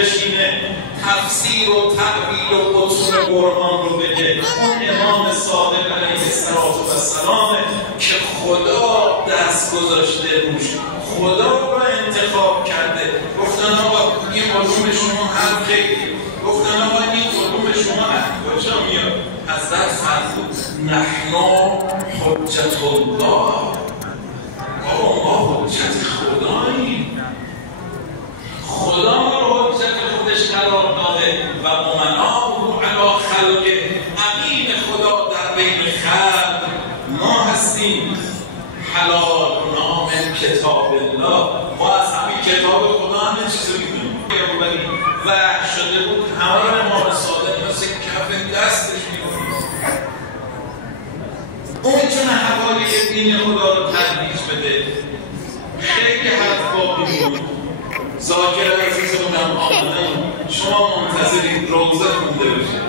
بشینه تفسیر و تعبیر و اصول قرآن رو بگه. اون امام صادق علیه السلام که خدا دست گذاشته روش، خدا رو انتخاب کرده. گفتن آقا این علوم شما هم خیلی، گفتن آقا این علوم شما هم کجا میاد؟ حضرت فرمود نحن حجت الله، آقا ما حجت خداییم، خدا ما رو حجت خودش قرار داده و امناء علی خلقه، امین خدا در بین خلق ما هستیم. حلال نام کتاب الله، ما از همین کتاب خدا همه چیز میدونیم. وحی شده بود همه رو امام صادق مثل کف دستش میدونیم. اون میتونه حقایق دین خدا رو ترویج بده. خیلی حرف باقی بود. ذاکر عزیزمونم آمدن، شما منتظرید روزه خونده بشه،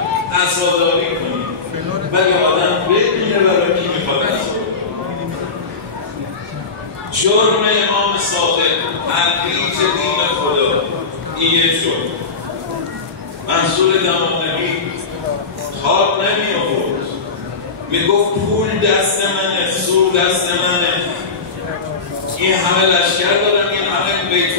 عزاداری کنید، ولی آدم بدونه برای کی میخواد عزاداری. جرم امام صادق ترویج دین خدا این یک جرم. منصور دمانوی خواب نمی آورد، میگفت پول دست منه، سور دست منه، این همه لشکر دارم، این همه بیت